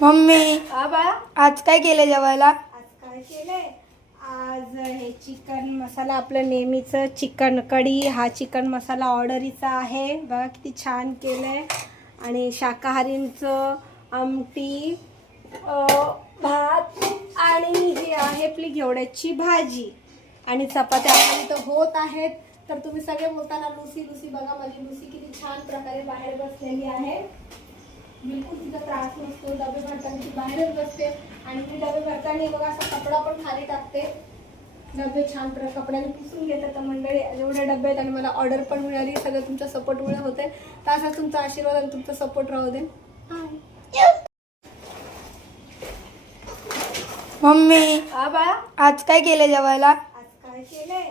Mummy बाळा आज काय केले जेवायला? आज काय केलंय? आज हे चिकन मसाला, आपलं नेहमीचं चिकन कढी, हा चिकन मसाला ऑर्डरीचा आहे बघा, किती छान केलंय. आणि शाकाहारींचं आमटी, भात आणि ही आहे आपली घेवड्याची भाजी आणि चपात्या आपल्या इथं होत आहेत. तर तुम्ही सगळे बोलताना लुसी लुसी, बघा माझी लुसी किती छान प्रकारे बाहेर बसलेली आहे. बिलकुल तिचा त्रास नसतो. डबे भरताना ती बाहेरच बसते आणि मी डबे भरताना बघा असा कपडा पण खाली टाकते. डबे छान कपड्याने पुसून घेतात. तर मंडळी एवढे डबे आहेत आणि मला ऑर्डर पण मिळाली, सगळं तुमच्या सपोर्टमुळे होते. तर असा तुमचा आशीर्वाद आणि तुमचा सपोर्ट राहू दे. मम्मी बाळा आज काय केले जेवायला? आज काय केलंय?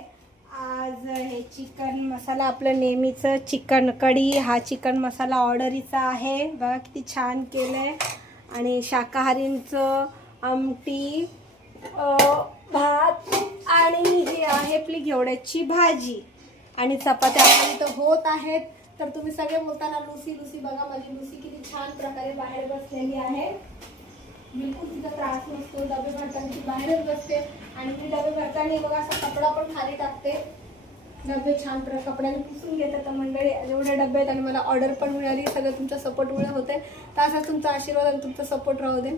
आज हे चिकन मसाला, आपलं नेहमीचं चिकन कढी, हा चिकन मसाला ऑर्डरीचा आहे बघा, किती छान केलंय. आणि शाकाहारींचं आमटी, भात आणि ही आहे आपली घेवड्याची भाजी आणि चपात्या आपल्या इथं होत आहेत. तर तुम्ही सगळे बोलताना लुसी लुसी, बघा माझी लुसी किती छान प्रकारे बाहेर बसलेली आहे. बिलकुल तिचा त्रास नसतो. डबे भरताना ती बाहेरच बसते आणि मी डबे भरताना बघा असा कपडा पण खाली टाकते. डबे छान कपड्याने पुसून घेतात. तर मंडळी एवढे डबे आहेत आणि मला ऑर्डर पण मिळाली, सगळं तुमच्या सपोर्टमुळे होते. तर असा तुमचा आशीर्वाद आणि तुमचा सपोर्ट राहू दे.